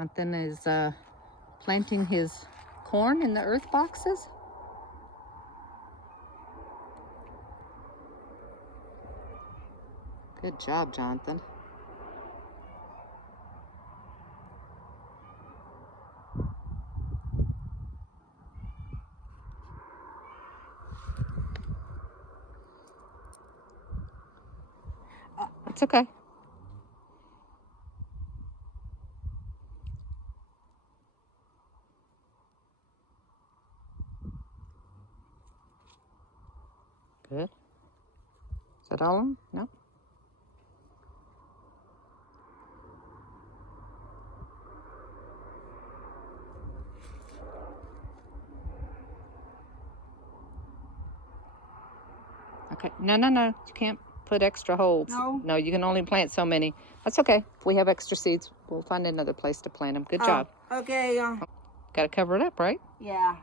Jonathan is planting his corn in the earth boxes. Good job, Jonathan. It's okay. Good. Is that all of them? No? Okay. No. You can't put extra holes. No? No, you can only plant so many. That's okay. If we have extra seeds, we'll find another place to plant them. Good job. Okay. Got to cover it up, right? Yeah.